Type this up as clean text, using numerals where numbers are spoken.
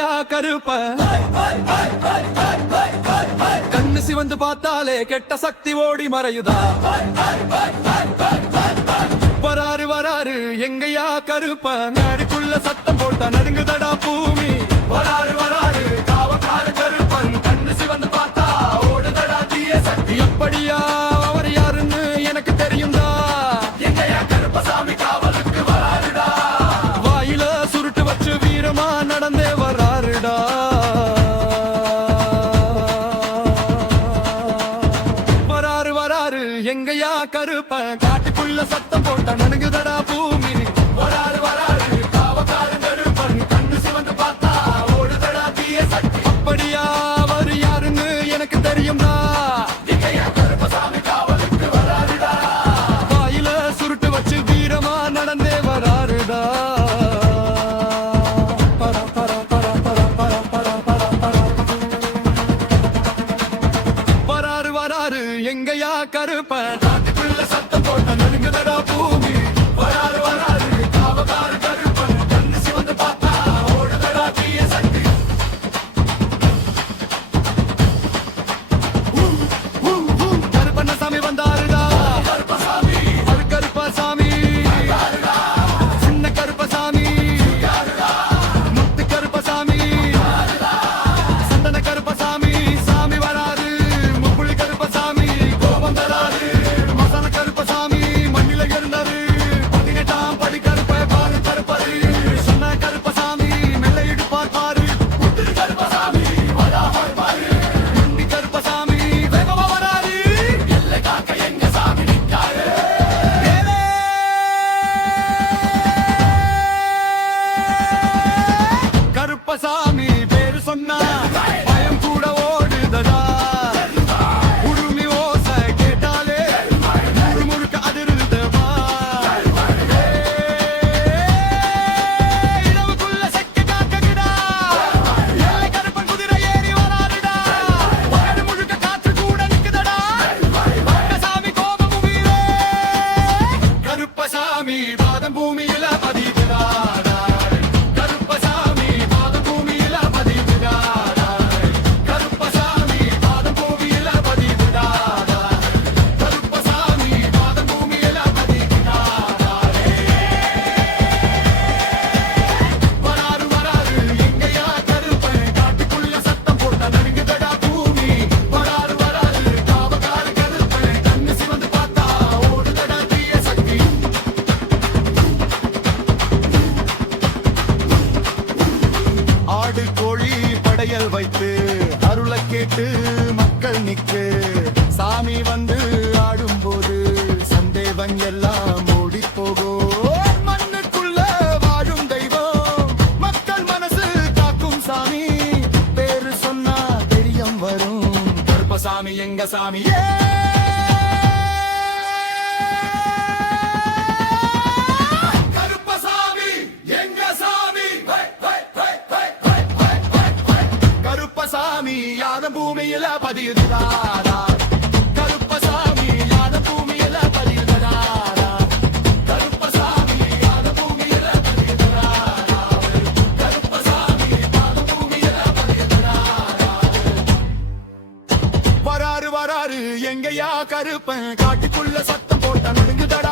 எங்கயா கருப்ப கண்ணு சிவந்து பார்த்தாலே கெட்ட சக்தி ஓடி மறையுதா வராரு வராரு எங்கயா கருப்ப நாடுக்குள்ள சத்தம் போட்டா நடுங்குதடா பூமி வராரு வராரு காவக்கார கருப்பன் கண்ணு சிவந்து பார்த்தா ஓடுதடா தீய சக்தி எப்படியா அவர் யாருன்னு எனக்கு தெரியும்டா எங்கயா கருப்பசாமி காவலுக்கு வராருடா வாயில சுருட்டு வச்சு வீரமா நடந்தே வராருடா வராரு வராரு எங்கயா கருப்ப காட்டுக்குள்ள சத்தம் போட்டா நடுங்குதடா பூமி வராரு வராரு காவக்கார கருப்பன் கண்ணு சிவந்து பார்த்தா ஓடுதடா தீய சக்தி அப்படியா அவர் யாருன்னு எனக்கு தெரியும்டா எங்கயா கருப்பசாமி காவலுக்கு வராருடா வாயில சுருட்டு வச்சு வீரமா நடந்தே வராருடா வராரு வராரு எங்கயா கருப்ப காட்டுக்குள்ள சத்தம் போட்ட நடுங்குதடா பூமி வராரு வராரு காவக்கார கருப்பன் கண்ணு சிவந்து பார்த்தா ஓடுதடா தீய சக்தி கருப்பண்ணசாமி வந்தாருடா கருப்பசாமி அது கருப்பசாமி சின்ன கருப்பசாமி முத்து கருப்பசாமி சந்தன கருப்பசாமி சாமி வராரு முப்புளி கருப்பசாமி கோபம் தராரு மசான கருப்பசாமி மண்ணில இருந்தாரு 18ஆம் படி கருப்ப பாரு கருப்பரு சொன்ன கருப்பசாமி மெல்ல இடுப்பார் பாரு முத்து கருப்பசாமி வராமல் பாரு முண்டி கருப்பசாமி வேகமா வராரு எல்லை காக்க எங்க சாமி நிக்காரு கருப்பசாமி பேரு சொன்னா பயம் கூட ஓடுதடா உருமி ஓசை கேட்டாலே முழுக்க அதிருதவா இரவுக்குள்ள செக்க காக்ககிடா எல்லை கருப்பன் குதிரை ஏறி வராருடா வயது முழுக்க காற்று கூட நிக்குதடா சாமி கோபம் வீரே கருப்பசாமி பாதம் பூமியில பதிவுடாடா கருப்பசாமி பாதம் பூமியில பதிவுடாடா கருப்பசாமி பாதம் பூமியில பதிவுடாடா கருப்பசாமி பாதம் பூமியில பதிவுடாடா வராரு வராரு எங்கயா கருப்பன் காட்டுக்குள்ள சத்தம் போட்ட நடுங்குதடா பூமி வராரு வராரு காவக்கார கருப்பன் கண்ணு சிவந்து பார்த்தா ஓடுதடா தீய சக்தி ஆடு கோழி படையல் வைத்து அருள கேட்டு மக்கள் நிக்கு சாமி வந்து ஆடும்போது சந்தேகம் எல்லாம் ஓடி போகும் மண்ணுக்குள்ள வாழும் தெய்வம் மக்கள் மனசு காக்கும் சாமி பேரு சொன்னா தெரியும் வரும் கருப்பசாமி எங்க சாமி கருப்பசாமி எங்க சாமி கருப்பசாமி யாத பூமியில பதியுதாரா கருப்பசாமி யாத பூமியில பதியுதாரா கருப்பசாமி யாத பூமியில பதியுதாரா கருப்பசாமி யாத பூமியில பதியுதாரா வராரு வராரு எங்கயா கருப்பன் காட்டுக்குள்ள சத்தம் போட்ட நடுங்குதடா